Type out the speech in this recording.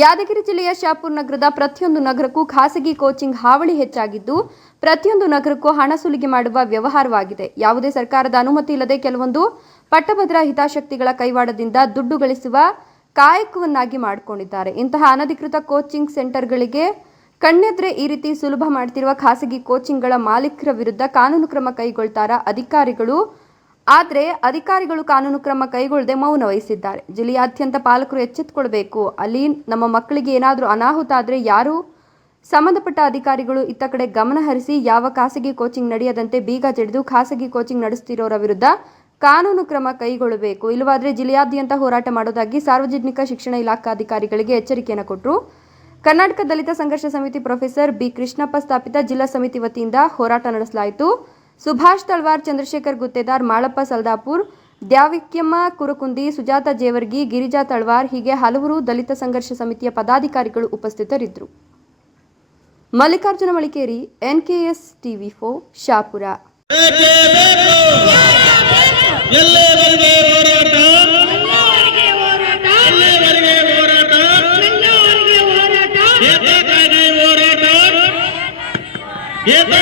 ಯಾದಗಿರಿ ಜಿಲ್ಲೆಯ ಶಾಪುರ್ ನಗರದ ಪ್ರತಿಯೊಂದು ನಗರಕ್ಕೂ ಖಾಸಗಿ ಕೋಚಿಂಗ್ ಹಾವಳಿ ಹೆಚ್ಚಾಗಿದ್ದು, ಪ್ರತಿಯೊಂದು ನಗರಕ್ಕೂ ಹಣ ಸುಲಿಗೆ ಮಾಡುವ ವ್ಯವಹಾರವಾಗಿದೆ. ಯಾವುದೇ ಸರ್ಕಾರದ ಅನುಮತಿ ಇಲ್ಲದೆ ಕೆಲವೊಂದು ಪಟ್ಟಭದ್ರ ಹಿತಾಸಕ್ತಿಗಳ ಕೈವಾಡದಿಂದ ದುಡ್ಡು ಗಳಿಸುವ ಕಾಯಕವನ್ನಾಗಿ ಮಾಡಿಕೊಂಡಿದ್ದಾರೆ. ಇಂತಹ ಅನಧಿಕೃತ ಕೋಚಿಂಗ್ ಸೆಂಟರ್ಗಳಿಗೆ ಕಣ್ಣೆದ್ರೆ ಈ ರೀತಿ ಸುಲಭ ಮಾಡ್ತಿರುವ ಖಾಸಗಿ ಕೋಚಿಂಗ್ಗಳ ಮಾಲೀಕರ ವಿರುದ್ಧ ಕಾನೂನು ಕ್ರಮ ಕೈಗೊಳ್ತಾರಾ ಅಧಿಕಾರಿಗಳು? ಆದರೆ ಅಧಿಕಾರಿಗಳು ಕಾನೂನು ಕ್ರಮ ಕೈಗೊಳ್ಳದೆ ಮೌನ ವಹಿಸಿದ್ದಾರೆ. ಜಿಲ್ಲೆಯಾದ್ಯಂತ ಪಾಲಕರು ಎಚ್ಚೆತ್ತುಕೊಳ್ಬೇಕು. ಅಲ್ಲಿ ನಮ್ಮ ಮಕ್ಕಳಿಗೆ ಏನಾದರೂ ಅನಾಹುತ ಆದರೆ ಯಾರು ಸಂಬಂಧಪಟ್ಟ ಅಧಿಕಾರಿಗಳು ಇತ್ತ ಕಡೆ ಗಮನ ಹರಿಸಿ ಯಾವ ಖಾಸಗಿ ಕೋಚಿಂಗ್ ನಡೆಯದಂತೆ ಬೀಗ ಜಡಿದು ಖಾಸಗಿ ಕೋಚಿಂಗ್ ನಡೆಸುತ್ತಿರೋರ ವಿರುದ್ಧ ಕಾನೂನು ಕ್ರಮ ಕೈಗೊಳ್ಳಬೇಕು. ಇಲ್ಲವಾದರೆ ಜಿಲ್ಲೆಯಾದ್ಯಂತ ಹೋರಾಟ ಮಾಡೋದಾಗಿ ಸಾರ್ವಜನಿಕ ಶಿಕ್ಷಣ ಇಲಾಖಾಧಿಕಾರಿಗಳಿಗೆ ಎಚ್ಚರಿಕೆಯನ್ನು ಕೊಟ್ಟರು. ಕರ್ನಾಟಕ ದಲಿತ ಸಂಘರ್ಷ ಸಮಿತಿ ಪ್ರೊಫೆಸರ್ ಬಿ ಕೃಷ್ಣಪ್ಪ ಸ್ಥಾಪಿತ ಜಿಲ್ಲಾ ಸಮಿತಿ ವತಿಯಿಂದ ಹೋರಾಟ ನಡೆಸಲಾಯಿತು. ಸುಭಾಷ್ ತಳವಾರ್, ಚಂದ್ರಶೇಖರ್ ಗುತ್ತೇದಾರ್, ಮಾಳಪ್ಪ ಸಲ್ದಾಪುರ್, ದ್ಯಾವಿಕ್ಯಮ್ಮ ಕುರಕುಂದಿ, ಸುಜಾತ ಜೇವರ್ಗಿ, ಗಿರಿಜಾ ತಳವಾರ್ ಹೀಗೆ ಹಲವರು ದಲಿತ ಸಂಘರ್ಷ ಸಮಿತಿಯ ಪದಾಧಿಕಾರಿಗಳು ಉಪಸ್ಥಿತರಿದ್ದರು. Mallikarjuna Malikeri, NKS TV4, Shahapur. Yeah.